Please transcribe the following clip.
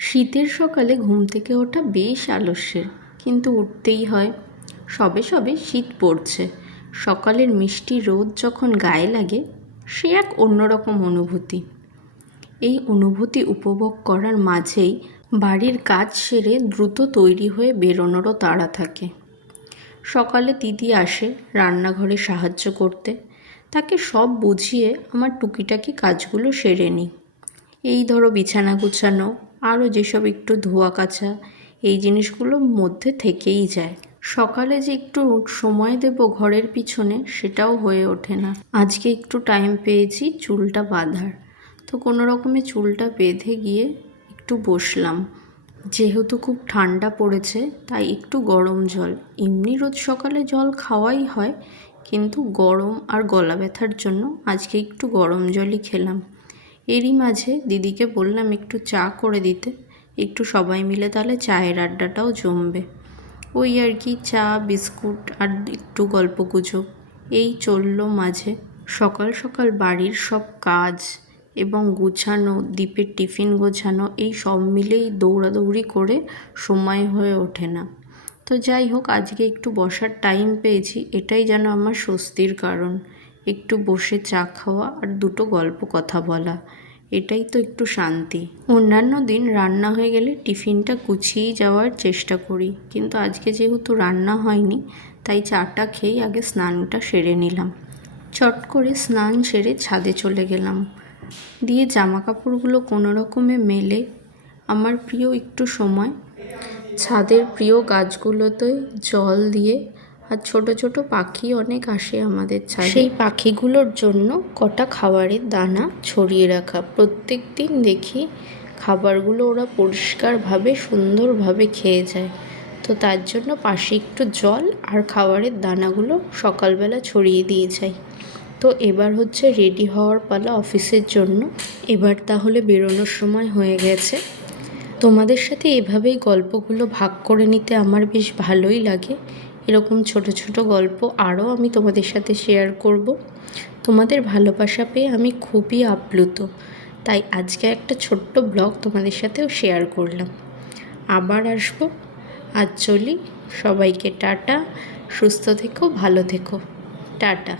শীতের সকালে ঘুম থেকে ওঠা বেশ আলস্যের, কিন্তু উঠতেই হয়। সবে সবে শীত পড়ছে, সকালের মিষ্টি রোদ যখন গায়ে লাগে সে এক অন্যরকম অনুভূতি। এই অনুভূতি উপভোগ করার মাঝেই বাড়ির কাজ সেরে দ্রুত তৈরি হয়ে বেরোনোরও তাড়া থাকে। সকালে দিদি আসে রান্নাঘরে সাহায্য করতে, তাকে সব বুঝিয়ে আমার টুকিটাকি কাজগুলো সেরে নিই। এই ধরো বিছানা গুছানো, আরও যেসব একটু ধোয়া কাচা, এই জিনিসগুলোর মধ্যে থেকেই যায়। সকালে যে একটু সময় দেব ঘরের পিছনে সেটাও হয়ে ওঠে না। আজকে একটু টাইম পেয়েছি চুলটা বাঁধার, তো কোনো রকমে চুলটা বেঁধে গিয়ে একটু বসলাম। যেহেতু খুব ঠান্ডা পড়েছে তাই একটু গরম জল, এমনি রোজ সকালে জল খাওয়াই হয়, কিন্তু গরম আর গলা ব্যথার জন্য আজকে একটু গরম জলই খেলাম। এরই মাঝে দিদিকে বললাম একটু চা করে দিতে, একটু সবাই মিলে তাহলে চায়ের আড্ডাটাও জমবে। ওই আর কি, চা বিস্কুট আর একটু গল্পগুজব এই চললো মাঝে। সকাল সকাল বাড়ির সব কাজ এবং গুছানো, দীপের টিফিন গোছানো, এই সব মিলেই দৌড়াদৌড়ি করে সময় হয়ে ওঠে না। তো যাই হোক, আজকে একটু বসার টাইম পেয়েছি, এটাই যেন আমার স্বস্তির কারণ। একটু বসে চা খাওয়া আর দুটো গল্প কথা বলা, এটাই তো একটু শান্তি। অন্যান্য দিন রান্না হয়ে গেলে টিফিনটা গুছিয়েই যাওয়ার চেষ্টা করি, কিন্তু আজকে যেহেতু রান্না হয়নি তাই চাটা খেয়েই আগে স্নানটা সেরে নিলাম। চট করে স্নান সেরে ছাদে চলে গেলাম, দিয়ে জামা কাপড়গুলো কোনো রকমে মেলে আমার প্রিয় একটু সময় ছাদের প্রিয় গাছগুলোতে জল দিয়ে, আর ছোট ছোট পাখি অনেক আসে আমাদের ছাদে, সেই পাখিগুলোর জন্য কটা খাবারের দানা ছড়িয়ে রাখা। প্রত্যেক দিন দেখি খাবারগুলো ওরা পরিষ্কারভাবে সুন্দরভাবে খেয়ে যায়, তো তার জন্য পাশে একটু জল আর খাবারের দানাগুলো সকালবেলা ছড়িয়ে দিয়ে যাই। তো এবার হচ্ছে রেডি হওয়ার পালা অফিসের জন্য। এবার তাহলে বেরোনোর সময় হয়ে গেছে। তোমাদের সাথে এভাবেই গল্পগুলো ভাগ করে নিতে আমার বেশ ভালোই লাগে। এরকম ছোট ছোট গল্প আরও আমি তোমাদের সাথে শেয়ার করব। তোমাদের ভালোবাসা পেয়ে আমি খুবই আপ্লুত, তাই আজকে একটা ছোট্ট ব্লগ তোমাদের সাথেও শেয়ার করলাম। আবার আসবো, আজ চলি। সবাইকে টাটা, সুস্থ থেকো, ভালো থেকো, টাটা।